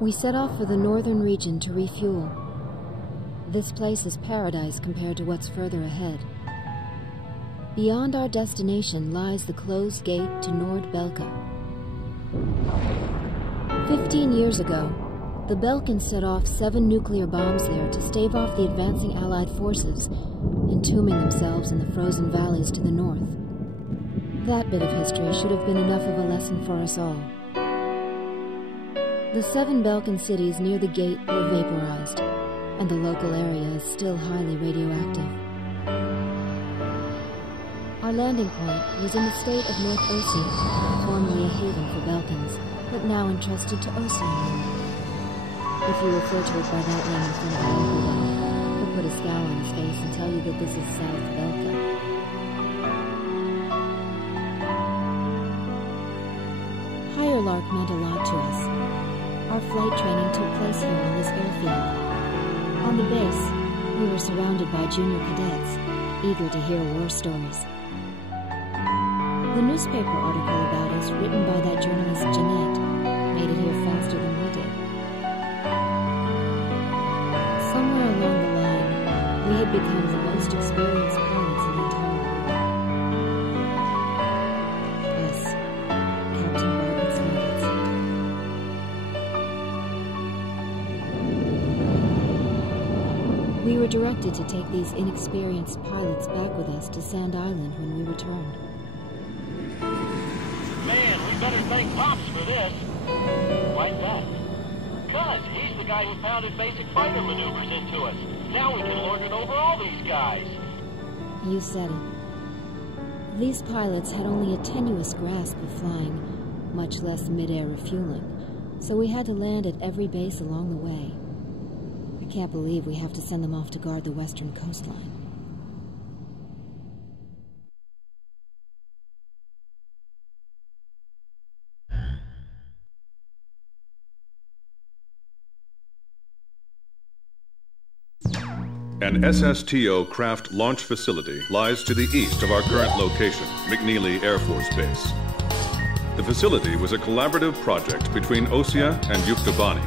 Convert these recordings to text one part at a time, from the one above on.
We set off for the northern region to refuel. This place is paradise compared to what's further ahead. Beyond our destination lies the closed gate to Nord-Belka. 15 years ago, the Belkans set off 7 nuclear bombs there to stave off the advancing Allied forces, entombing themselves in the frozen valleys to the north. That bit of history should have been enough of a lesson for us all. The 7 Balkan cities near the gate were vaporized, and the local area is still highly radioactive. Our landing point was in the state of North Ossia, formerly a haven for Balkans, but now entrusted to Ossia. If you refer to it by that name in front of anyone, he'll put a scowl on his face and tell you that this is South Belka. Higher Lark meant a lot to us. Our flight training took place here on this airfield. On the base, we were surrounded by junior cadets, eager to hear war stories. The newspaper article about us, written by that journalist Jeanette, made it here faster than we did. Somewhere along the line, we had become the most experienced pilots in the entire world. Us, Captain Bartlett's nuggets. We were directed to take these inexperienced pilots back with us to Sand Island when we returned. Man, we better thank Pops for this. Why's that? 'Cause he's the guy who pounded basic fighter maneuvers into us. Now we can lord it over all these guys. You said it. These pilots had only a tenuous grasp of flying, much less mid-air refueling, so we had to land at every base along the way. I can't believe we have to send them off to guard the western coastline. An SSTO craft launch facility lies to the east of our current location, McNeely Air Force Base. The facility was a collaborative project between Ossia and Yuktobani.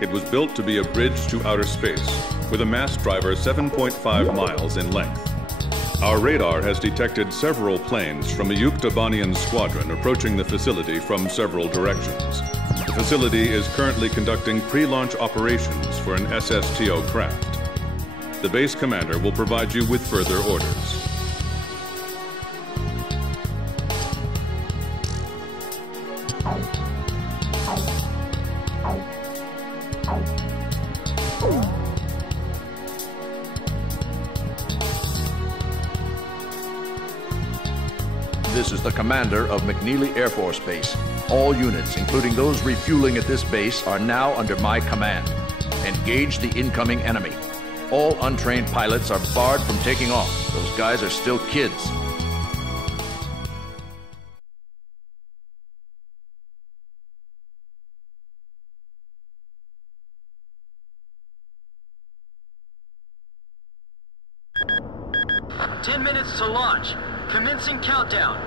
It was built to be a bridge to outer space, with a mast driver 7.5 miles in length. Our radar has detected several planes from a Yuktobanian squadron approaching the facility from several directions. The facility is currently conducting pre-launch operations for an SSTO craft. The base commander will provide you with further orders. This is the commander of McNeely Air Force Base. All units, including those refueling at this base, are now under my command. Engage the incoming enemy. All untrained pilots are barred from taking off. Those guys are still kids. "10 minutes to launch. Commencing countdown."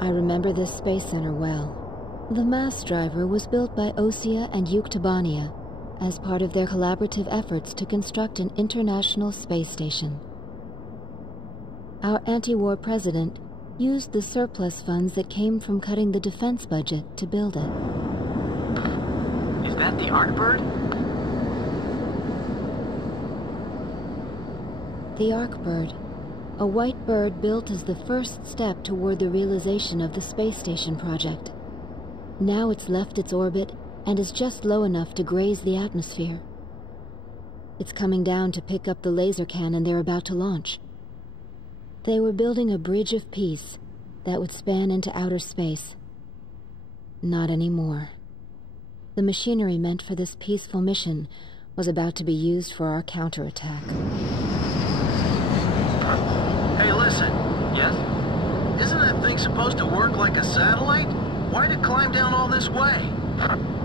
I remember this space center well. The mast driver was built by Ossia and Yuktobania as part of their collaborative efforts to construct an international space station. Our anti-war president used the surplus funds that came from cutting the defense budget to build it. Is that the Arkbird? The Arkbird, a white bird built as the first step toward the realization of the space station project. Now it's left its orbit and is just low enough to graze the atmosphere. It's coming down to pick up the laser cannon they're about to launch. They were building a bridge of peace that would span into outer space. Not anymore. The machinery meant for this peaceful mission was about to be used for our counterattack. Hey, listen. Yes? Isn't that thing supposed to work like a satellite? Why'd it climb down all this way?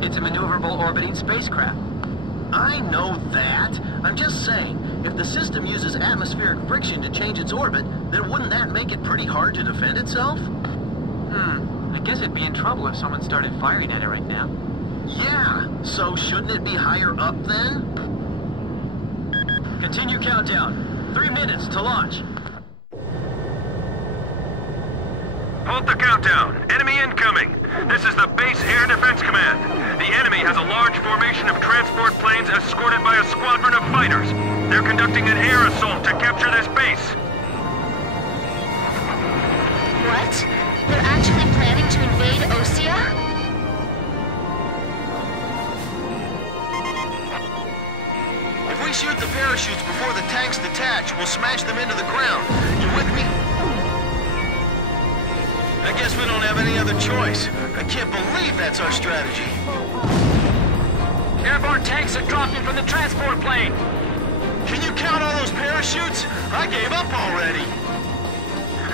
It's a maneuverable orbiting spacecraft. I know that. I'm just saying, if the system uses atmospheric friction to change its orbit, then wouldn't that make it pretty hard to defend itself? I guess it'd be in trouble if someone started firing at it right now. Yeah, so shouldn't it be higher up then? Continue countdown. 3 minutes to launch. Halt the countdown. Enemy incoming. This is the Base Air Defense Command. The enemy has a large formation of transport planes escorted by a squadron of fighters. They're conducting an air assault to capture this base. What? They're actually planning to invade Osea? If we shoot the parachutes before the tanks detach, we'll smash them into the ground. You with me? I guess we don't have any other choice. I can't believe that's our strategy. Airborne tanks are dropping from the transport plane. Can you count all those parachutes? I gave up already.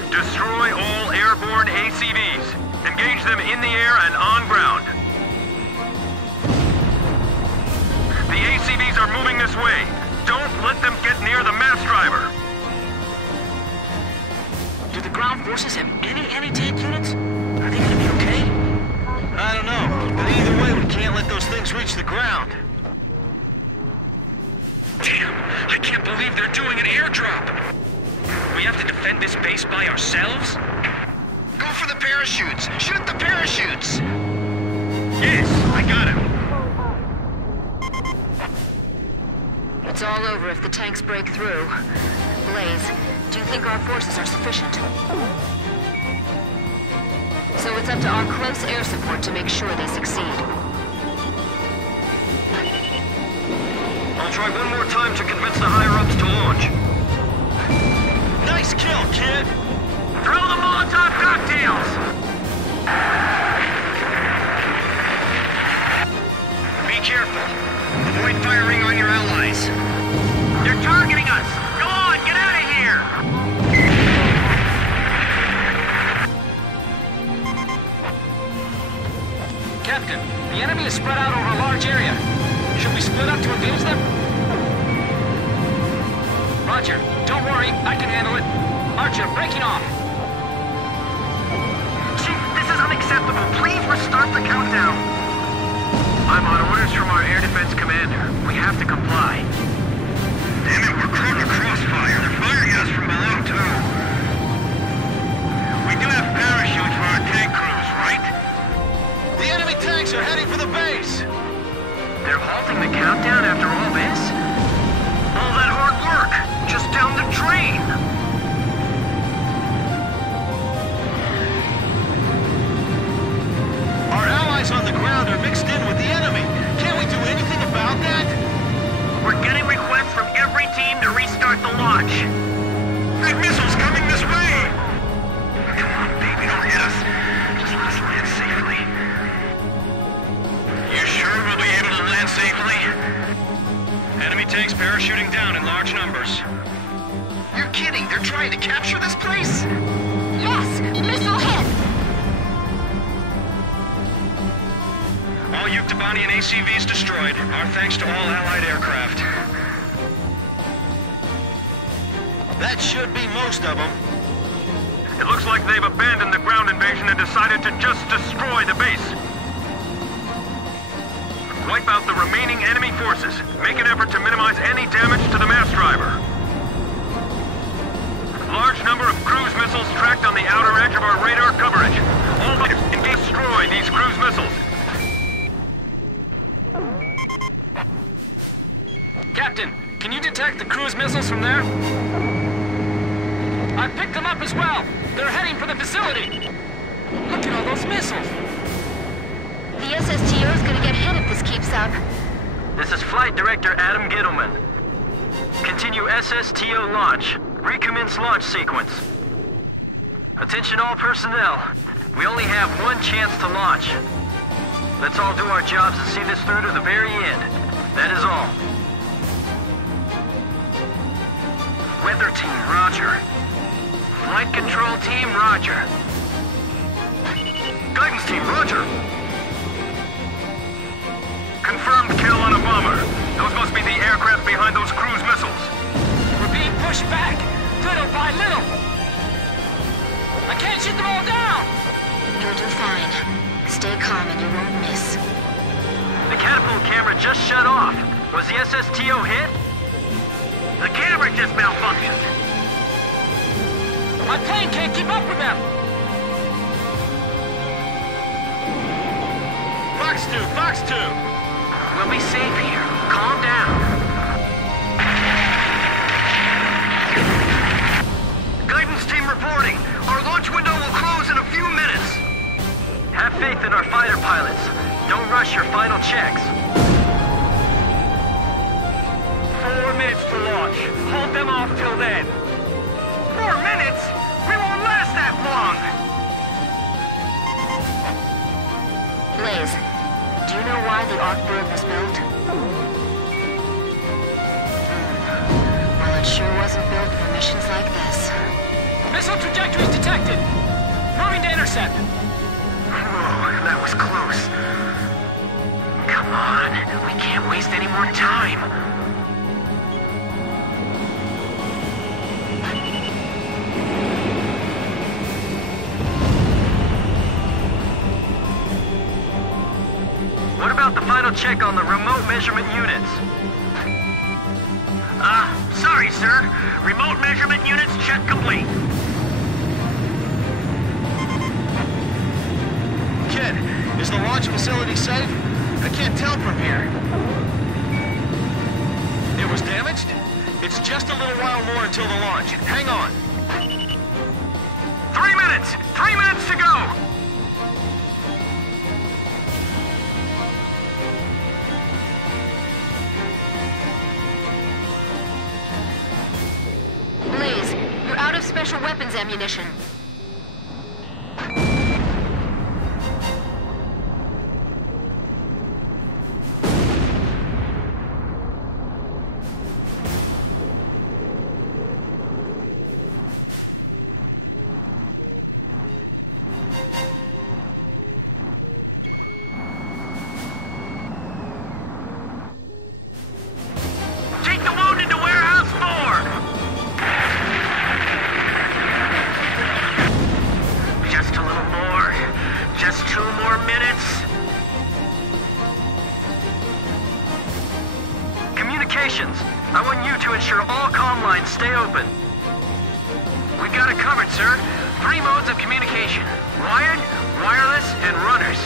Destroy all airborne ACVs. Engage them in the air and on ground. The ACVs are moving this way. Don't let them get near the mass driver. Do the ground forces have any anti-tank units? Are they gonna be okay? I don't know, but either way, we can't let those things reach the ground. Damn, I can't believe they're doing an airdrop. We have to defend this base by ourselves? Go for the parachutes! Shoot the parachutes! Yes, I got him. It's all over if the tanks break through. Blaze, do you think our forces are sufficient? So it's up to our close air support to make sure they succeed. I'll try one more time to convince the higher-ups to launch. Nice kill, kid! Throw the Molotov cocktails! Be careful. Avoid firing on your allies. They're targeting us! Go on, get out of here! Captain, the enemy is spread out over a large area. Should we split up to engage them? Roger. Don't worry, I can handle it. Archer, breaking off. Chief, this is unacceptable. Please restart the countdown. I'm on orders from our air defense commander. We have to comply. Damn it, we're caught in a crossfire. They're firing at us from below, too. We do have parachutes for our tank crews, right? The enemy tanks are heading for the base! They're halting the countdown after all this? All that hard work, just down the drain! Our allies on the ground are mixed in with the enemy. Can't we do anything about that? We're getting requests from every team to restart the launch. That missile's coming this way! Come on, baby, don't hit us. Just let us land safely. You sure we'll be able to land safely? Enemy tanks parachuting down in large numbers. You're kidding, they're trying to capture this place? Yes! Missile hit! All Yuktobanian ACVs destroyed. Our thanks to all Allied aircraft. That should be most of them. It looks like they've abandoned the ground invasion and decided to just destroy the base. Wipe out the remaining enemy forces. Make an effort to minimize any damage to the mass driver. Large number of cruise missiles tracked on the outer edge of our radar coverage. All fighters engage destroy these cruise missiles. Captain, can you detect the cruise missiles from there? I picked them up as well. They're heading for the facility. Look at all those missiles. The SSTO is gonna get hit if this keeps up. This is Flight Director Adam Gittleman. Continue SSTO launch. Recommence launch sequence. Attention all personnel. We only have one chance to launch. Let's all do our jobs and see this through to the very end. That is all. Weather team, roger. Flight control team, roger. Guidance team, roger. Confirmed kill on a bomber. Those must be the aircraft behind those cruise missiles. We're being pushed back, little by little. I can't shoot them all down. You'll do fine. Stay calm and you won't miss. just shut off. Was the SSTO hit? The camera just malfunctioned. My plane can't keep up with them! Fox 2, Fox 2! We'll be safe here. Calm down. Guidance team reporting. Our launch window will close in a few minutes. Have faith in our fighter pilots. Don't rush your final checks. 4 minutes to launch. Hold them off till then. 4 minutes? We won't last that long! Blaze, do you know why the Ark bird was built? Well, it sure wasn't built for missions like this. Missile trajectories detected. Moving to intercept. Whoa, that was close. Come on, we can't waste any more time. What about the final check on the remote measurement units? Sorry, sir. Remote measurement units check complete. Kid, is the launch facility safe? I can't tell from here. It was damaged? It's just a little while more until the launch. Hang on. 3 minutes! 3 minutes to go! Blaze, you're out of special weapons ammunition. Take the wounded to warehouse 4! Just a little more. Just 2 more minutes. Communications. I want you to ensure all comm lines stay open. We got it covered, sir. 3 modes of communication. Wired, wireless, and runners.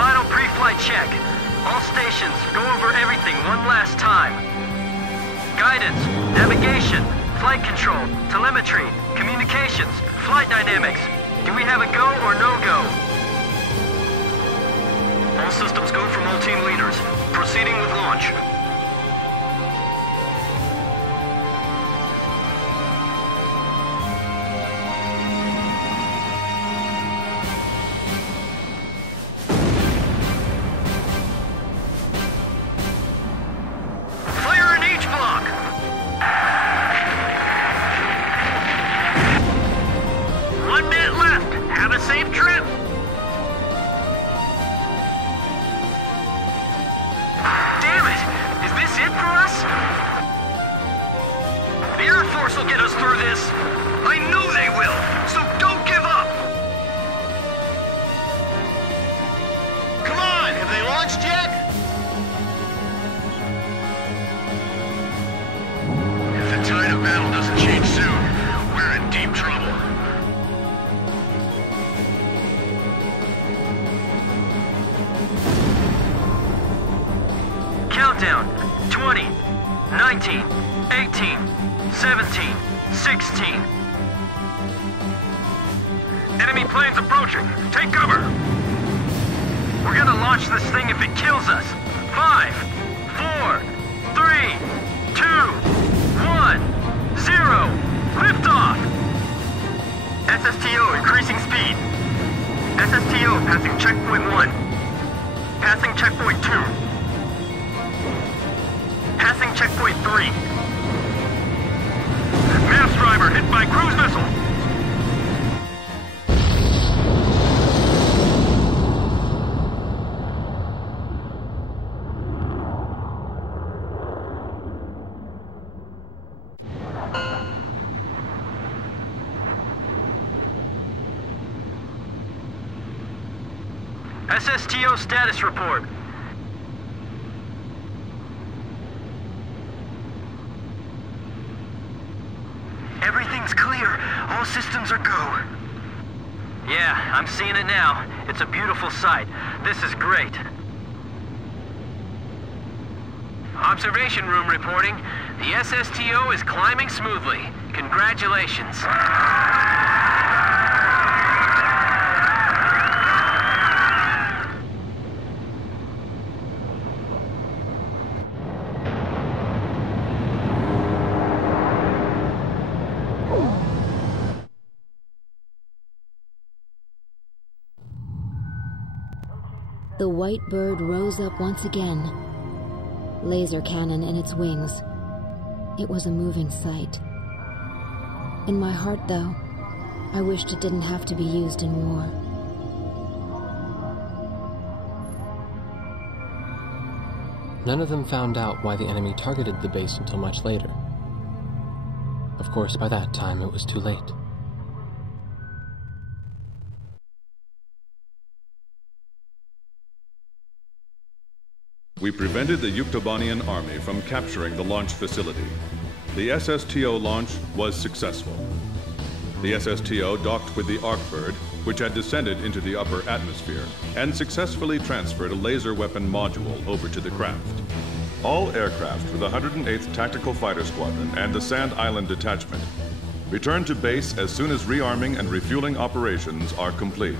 Final pre-flight check. All stations, go over everything one last time. Guidance, navigation, flight control, telemetry, communications, flight dynamics. Do we have a go or no-go? All systems go from all team leaders. Proceeding with launch. Fire in H block! One minute left. Have a safe trip. Damn it! Is this it for us? The Air Force will get us through this. I know they will, so don't give up! Come on, have they launched yet? If the tide of battle doesn't change soon, we're in deep trouble. Countdown. 20, 19, 18, 17, 16. Enemy planes approaching. Take cover. We're gonna launch this thing if it kills us. 5, 4, 3, 2, 1, 0. Liftoff! SSTO increasing speed. SSTO passing checkpoint 1. Passing checkpoint 2. Passing checkpoint 3. Mass driver hit by cruise missile. SSTO status report. Everything's clear. All systems are go. Yeah, I'm seeing it now. It's a beautiful sight. This is great. Observation room reporting. The SSTO is climbing smoothly. Congratulations. The white bird rose up once again, laser cannon in its wings. It was a moving sight. In my heart, though, I wished it didn't have to be used in war. None of them found out why the enemy targeted the base until much later. Of course, by that time it was too late. We prevented the Yuktobanian army from capturing the launch facility. The SSTO launch was successful. The SSTO docked with the Arkbird, which had descended into the upper atmosphere, and successfully transferred a laser weapon module over to the craft. All aircraft with the 108th Tactical Fighter Squadron and the Sand Island Detachment return to base as soon as rearming and refueling operations are complete.